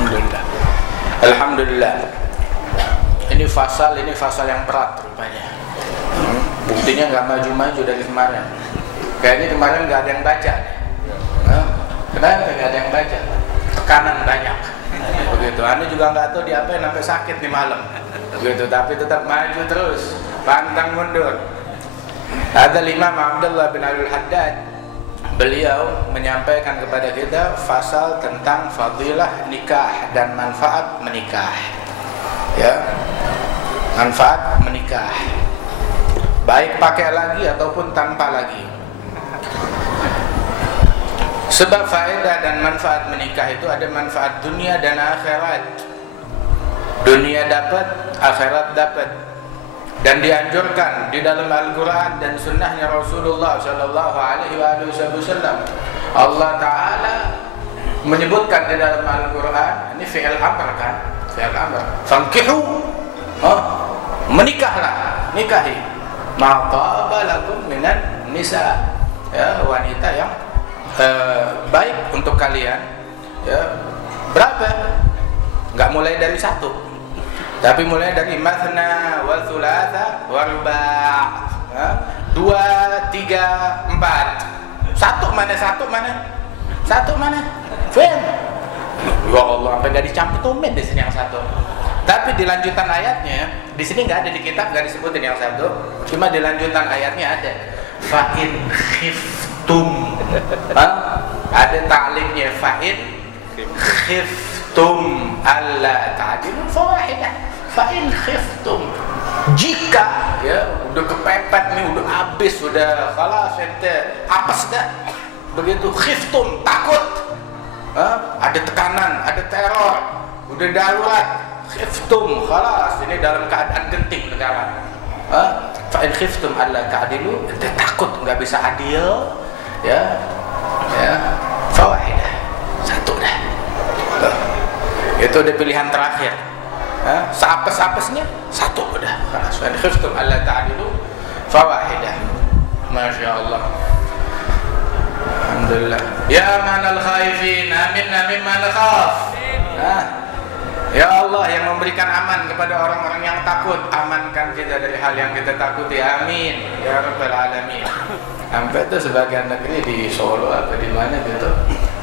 Alhamdulillah. Alhamdulillah. Ini fasal yang berat rupanya. Buktinya nggak maju-maju dari kemarin. Kayaknya kemarin nggak ada yang baca. Kenapa nggak ada yang baca? Tekanan banyak. Begitu. Anda juga nggak tahu diapain sampai sakit di malam. Begitu. Tapi tetap maju terus, pantang mundur. Ada Imam Abdullah bin Al-Haddad. Beliau menyampaikan kepada kita fasal tentang fadilah nikah dan manfaat menikah. Ya, manfaat menikah. Baik pakai lagi ataupun tanpa lagi. Sebab faedah dan manfaat menikah itu ada manfaat dunia dan akhirat. Dunia dapat, akhirat dapat. Dan dianjurkan di dalam Al-Quran dan sunnahnya Rasulullah Sallallahu Alaihi Wasallam. Allah Ta'ala menyebutkan di dalam Al-Quran, ini fi'il amr kan? Fi'il amr. Fankihu, menikahlah, nikahi. Ma taba lakum minan nisa, ya, wanita yang baik untuk kalian. Ya, berapa? Enggak mulai dari satu, tapi mulai dari mathna wa thulatha wa ruba'. 2, 3, 4. Satu mana? Fem. Ya Allah, sampai enggak dicampur tumen di sini yang satu. Tapi di lanjutan ayatnya, di sini enggak ada di kitab, enggak disebutin yang satu. Cuma di lanjutan ayatnya ada fa in khiftum. Ada ta'liqnya fa in khiftum alla ta'dilu fawahidah. Fa in khiftum, jika ya udah kepepet nih, udah habis, udah khalas ente apes dah. Begitu khiftum, takut. Ada tekanan, ada teror, udah darurat. Khiftum, khalas ini dalam keadaan genting negara. Fa in khiftum alla ta'dilu, ente takut enggak bisa adil, ya. Fawahidah, satu dah. Itu udah pilihan terakhir. Seapes-apesnya satu udah. Fa in khiftum alla ta'dilu fawahidah. Masya Allah. Alhamdulillah. Ya manal khaifin, aminna mimman khaf. Ya Allah yang memberikan aman kepada orang-orang yang takut, amankan kita dari hal yang kita takuti. Amin ya rabbal alamin. Sampai itu sebagian negeri di Solo apa di mana gitu,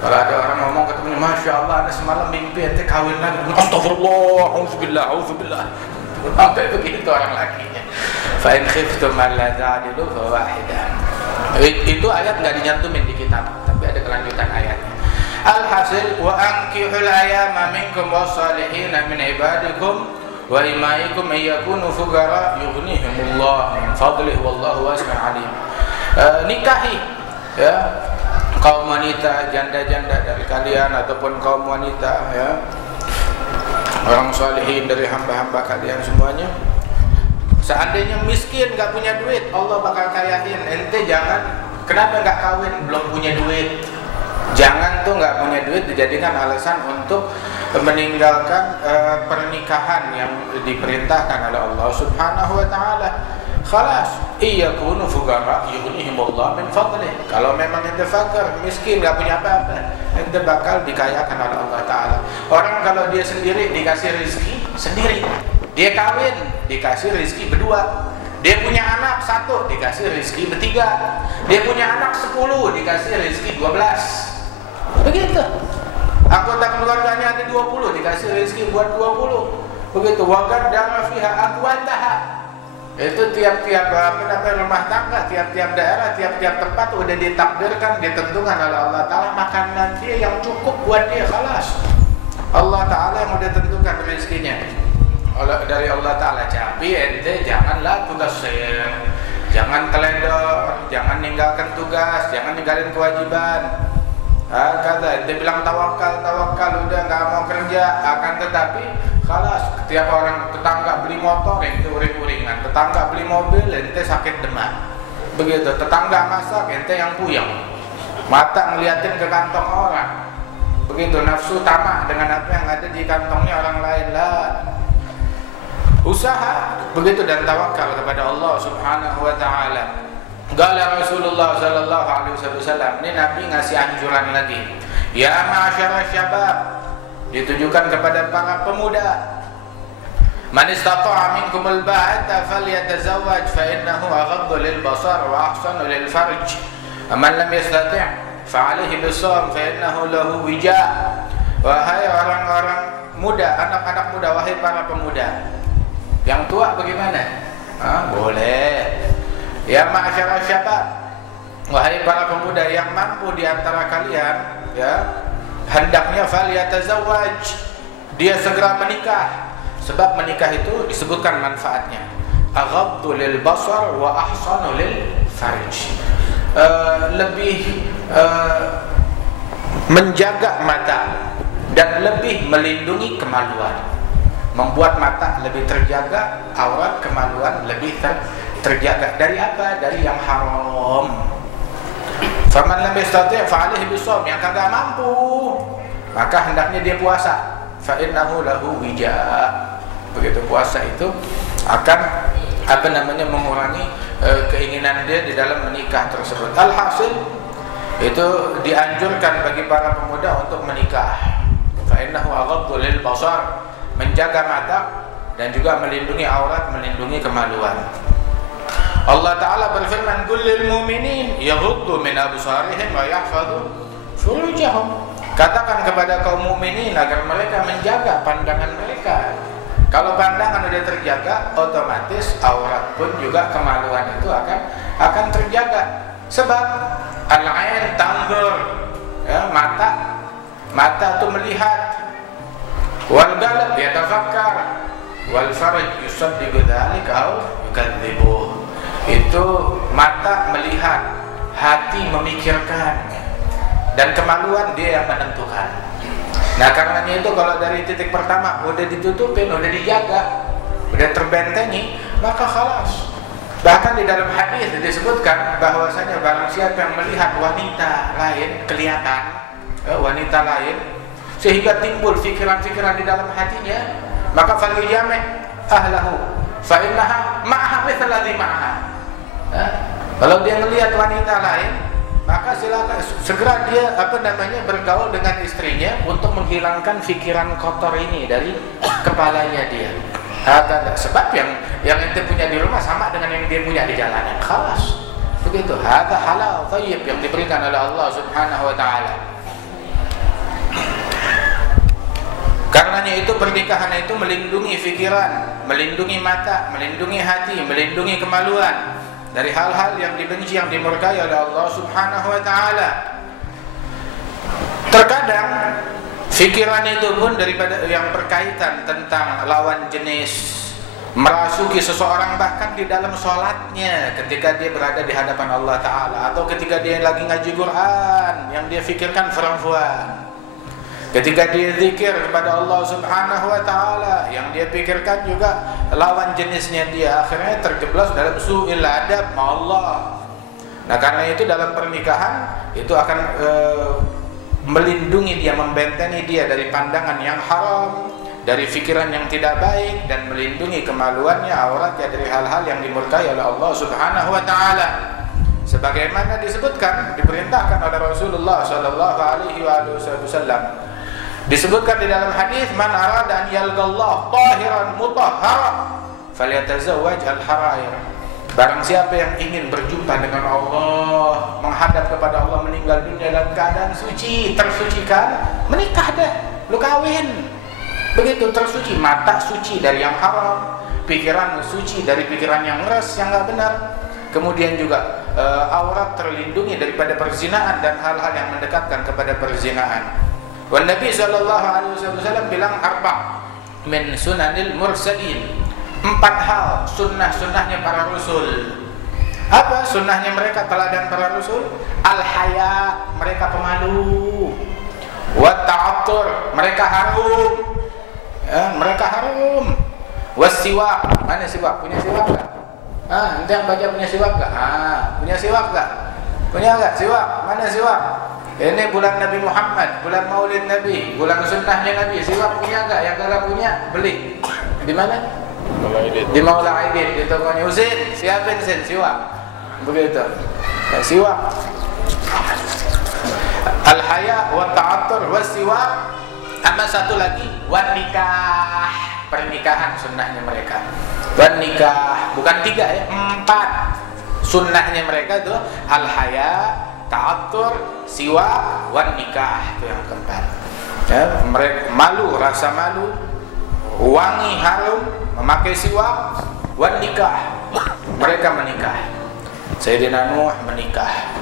kalau ada orang ngomong ketemu, Masya Allah, ada semalam mimpi ente kawin lagi. Astagfirullah, auzubillah. Sampai begitu orang lakinya. Fa in khiftum alla ta'dilu fawahidah. Itu ayat nggak dicantumin di kitab, tapi ada kelanjutan ayatnya. Alhasil wa ankihul ayama minkum wassalihin min ibadikum wa imaikum ayyakunu fuqara yughnihimullah min fadlihi wallahu wasi'un alim. Nikahi ya kaum wanita, janda-janda dari kalian ataupun kaum wanita, ya, orang salihin dari hamba-hamba kalian semuanya. Seandainya miskin gak punya duit, Allah bakal kayain. Ente jangan, kenapa gak kawin belum punya duit? Jangan tuh gak punya duit dijadikan alasan untuk meninggalkan pernikahan yang diperintahkan oleh Allah Subhanahu wa Ta'ala. Khalas, iyakunu fuqara yughnihimullah min fadlih. Kalau memang ente fakir, miskin, gak punya apa-apa, ente bakal dikayakan oleh Allah Ta'ala. Orang kalau dia sendiri dikasih rezeki sendiri, dia kawin dikasih rezeki berdua, dia punya anak 1 dikasih rezeki bertiga, dia punya anak 10 dikasih rezeki 12. Begitu. Anggota keluarganya ada 20 dikasih rezeki buat 20. Begitu. Wa qaddara fiha aqwataha. Itu tiap-tiap rumah tangga, tiap-tiap daerah, tiap-tiap tempat udah ditakdirkan, ditentukan oleh Allah Ta'ala makanan dia yang cukup buat dia, khalas. Allah Ta'ala yang udah tentukan rezekinya dari Allah Ta'ala. Tapi ente janganlah tugasir, jangan teledor, jangan ninggalkan tugas, jangan ninggalin kewajiban. Kata ente bilang tawakal udah nggak mau kerja, akan tetapi khalas, setiap orang tetangga beli motor ente uring-uringan, tetangga beli mobil ente sakit demam. Begitu, tetangga masak ente yang puyeng, mata ngeliatin ke kantong orang. Begitu, nafsu tamak dengan apa yang ada di kantongnya orang lain lah. Usaha begitu dan tawakal kepada Allah Subhanahu wa Ta'ala. Qala Rasulullah sallallahu alaihi wasallam, ini Nabi ngasih anjuran lagi. Ya ma'syarasy syabab, ditujukan kepada para pemuda. Man istata'a minkumul ba'ata falyatazawwaj fa innahu aghaddu lil basar wa ahsanu lil farj. Man lam yastati' fa 'alaihi bis-shawm fa innahu lahu wija'. Wahai orang-orang muda, anak-anak muda, wahai para pemuda. Yang tua bagaimana? Boleh. Ya ma'syara syabab, wahai para pemuda yang mampu di antara kalian, ya, hendaknya falyatazawwaj, dia segera menikah. Sebab menikah itu disebutkan manfaatnya. Aghaddu lil basar wa ahsanu lil farj. Lebih menjaga mata dan lebih melindungi kemaluan. Membuat mata lebih terjaga, aurat kemaluan lebih terjaga. Dari apa? Dari yang haram. Faman lam yastati' fa 'alaihi bis-shawm, yang kagak mampu maka hendaknya dia puasa. Fa innahu lahu wija'. Begitu puasa itu akan mengurangi keinginan dia di dalam menikah tersebut. Alhasil itu dianjurkan bagi para pemuda untuk menikah. Fa innahu aghaddu lil basar, menjaga mata dan juga melindungi aurat, melindungi kemaluan. Allah Ta'ala berfirman, qul lil mu'minin yaghuddu min absarihim wa yahfadhu furujahum. Katakan kepada kaum mukminin agar mereka menjaga pandangan mereka. Kalau pandangan sudah terjaga, otomatis aurat pun juga kemaluan itu akan terjaga. Sebab al-ain tanzur, ya, mata itu melihat. Wal qalb yatafakkar, wal farj yusaddiqu dzalika aw yukadzibuh. Itu mata melihat, hati memikirkan, dan kemaluan dia yang menentukan. Nah karenanya itu kalau dari titik pertama udah ditutupin, udah dijaga, udah terbentengi, maka khalas. Bahkan di dalam hadis disebutkan bahwasanya barang siapa yang melihat wanita lain kelihatan, wanita lain, sehingga timbul fikiran-fikiran di dalam hatinya, maka falyujami' ahlahu fa innaha ma'aha mithlladzi ma'aha. Kalau dia melihat wanita lain, maka silakan segera dia bergaul dengan istrinya untuk menghilangkan fikiran kotor ini dari kepalanya dia. Sebab yang ente punya di rumah sama dengan yang dia punya di jalanan. Khalas. Begitu. Hadza halal thayyib yang diberikan oleh Allah Subhanahu wa taala. Karenanya itu pernikahan itu melindungi fikiran, melindungi mata, melindungi hati, melindungi kemaluan dari hal-hal yang dibenci, yang dimurkai oleh Allah Subhanahu wa taala. Terkadang fikiran itu pun daripada yang berkaitan tentang lawan jenis merasuki seseorang, bahkan di dalam sholatnya ketika dia berada di hadapan Allah Ta'ala, atau ketika dia lagi ngaji Quran yang dia fikirkan perempuan, ketika dia zikir kepada Allah Subhanahu wa taala yang dia pikirkan juga lawan jenisnya dia, akhirnya terjeblos dalam su'il adab ma Allah. Nah karena itu dalam pernikahan itu akan melindungi dia, membentengi dia dari pandangan yang haram, dari fikiran yang tidak baik, dan melindungi kemaluannya, auratnya dari hal-hal yang dimurkai oleh Allah Subhanahu wa taala. Sebagaimana disebutkan, diperintahkan oleh Rasulullah sallallahu alaihi wasallam. Disebutkan di dalam hadis, man arada an yalqallah tahiran mutahhara falyatazawwaj al-harair. Barang siapa yang ingin berjumpa dengan Allah, menghadap kepada Allah, meninggal dunia dalam keadaan suci, tersucikan, menikah dah, lu kawin. Begitu, tersuci, mata suci dari yang haram, pikiran suci dari pikiran yang ngeres, yang enggak benar. Kemudian juga aurat terlindungi daripada perzinaan dan hal-hal yang mendekatkan kepada perzinaan. Wan Nabi sallallahu alaihi wasallam bilang arba' min sunanil mursalin. 4 hal sunnah-sunnahnya para rasul. Apa sunnahnya mereka, teladan para rasul? Al-haya, mereka pemalu. Wa ta'attur, mereka harum. Mereka harum. Was-siwak, mana siwak? Punya siwak enggak? Ente yang baca punya siwak enggak? Punya siwak enggak? Punya enggak siwak? Mana siwak? Ini bulan Nabi Muhammad, bulan Maulid Nabi, bulan sunnahnya Nabi. Siwak punya enggak? Yang enggak punya, beli. Di mana? Di Maula Aidit, di tokonya Usin. Siapin sen siwak. Begitu. Ya, siwak. Al-haya wa ta'attur wa siwak Sama satu lagi, wan nikah, pernikahan sunnahnya mereka. Wan nikah, bukan 3 ya, 4 sunnahnya mereka itu al haya, ta'attur, siwak, wan nikah, itu yang keempat. Ya, mereka malu, rasa malu, wangi harum, memakai siwak, wan nikah, mereka menikah. Sayyidina Nuh menikah,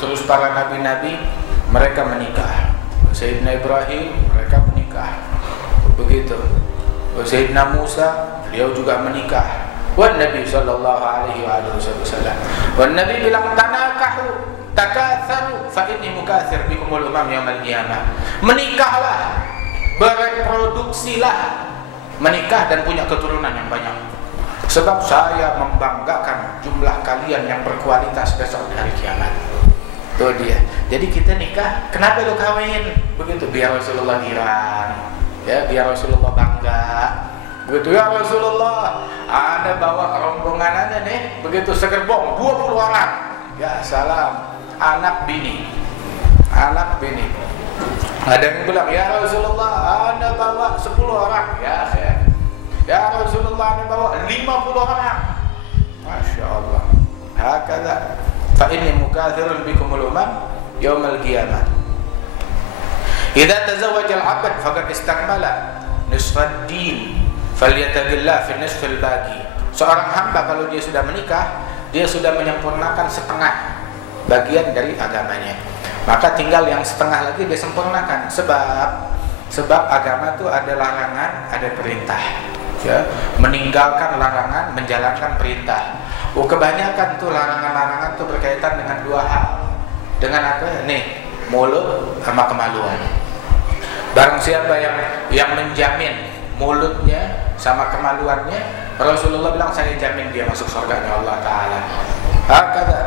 terus para nabi-nabi mereka menikah. Sayyidina Ibrahim mereka menikah. Begitu. Sayyidina Musa beliau juga menikah. Wan Nabi sallallahu alaihi wasallam. Wan Nabi bilang tanakahu takatsaru fa inni mukatsir bikumul umam yaumil qiyamah. Menikahlah, bereproduksilah. Menikah dan punya keturunan yang banyak. Sebab saya membanggakan jumlah kalian yang berkualitas besok di hari kiamat. Itu dia. Jadi kita nikah, kenapa lu kawin? Begitu, biar Rasulullah girang. Ya, biar Rasulullah bangga. Begitu, ya Rasulullah, Anda bawa rombongan Anda nih, begitu segerbong 20 orang. Ya salam, anak bini. Anak bini. Ada yang bilang, ya Rasulullah, Anda bawa 10 orang. Ya, ya Rasulullah, Anda bawa 50 orang. Masya Allah. Hakadha. Fa inni mukatsirun bikumul umam yaumil qiyamah. Idza tazawwaja al-'abd faqad istakmala nisfad din falyataqillah fi nisfil baqi. Seorang hamba kalau dia sudah menikah, dia sudah menyempurnakan setengah bagian dari agamanya. Maka tinggal yang setengah lagi dia sempurnakan. Sebab agama itu ada larangan, ada perintah. Ya, meninggalkan larangan, menjalankan perintah. Kebanyakan tuh larangan-larangan tuh berkaitan dengan 2 hal. Dengan apa? Nih, mulut sama kemaluan. Barang siapa yang menjamin mulutnya sama kemaluannya, Rasulullah bilang saya jamin dia masuk surganya Allah Ta'ala. Kata